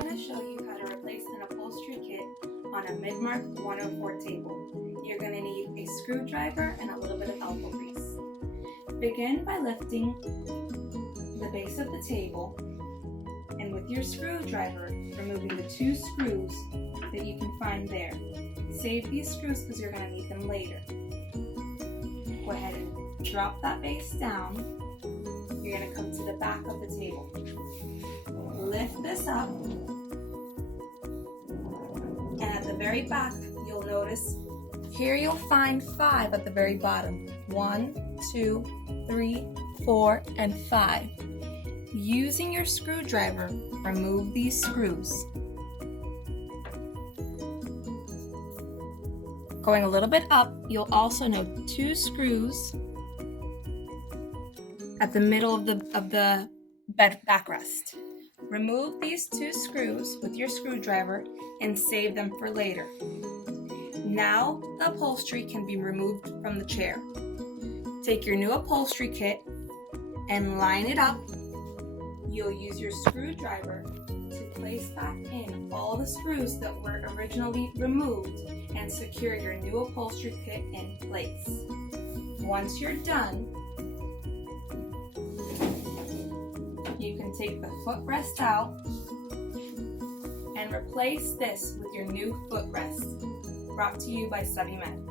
going to show you how to replace an upholstery kit on a Midmark 104 table. You're going to need a screwdriver and a little bit of elbow grease. Begin by lifting the base of the table and with your screwdriver removing the 2 screws that you can find there. Save these screws because you're going to need them later. Go ahead and drop that base down. You're going to come to the back of the table. Lift this up, and at the very back you'll notice here you'll find 5 at the very bottom. 1, 2, 3, 4, and 5. Using your screwdriver, remove these screws. Going a little bit up, you'll also note 2 screws at the middle of the bed backrest. Remove these 2 screws with your screwdriver and save them for later. Now the upholstery can be removed from the chair. Take your new upholstery kit and line it up. You'll use your screwdriver to place back in all the screws that were originally removed and secure your new upholstery kit in place. Once you're done, you can take the footrest out and replace this with your new footrest, brought to you by Med.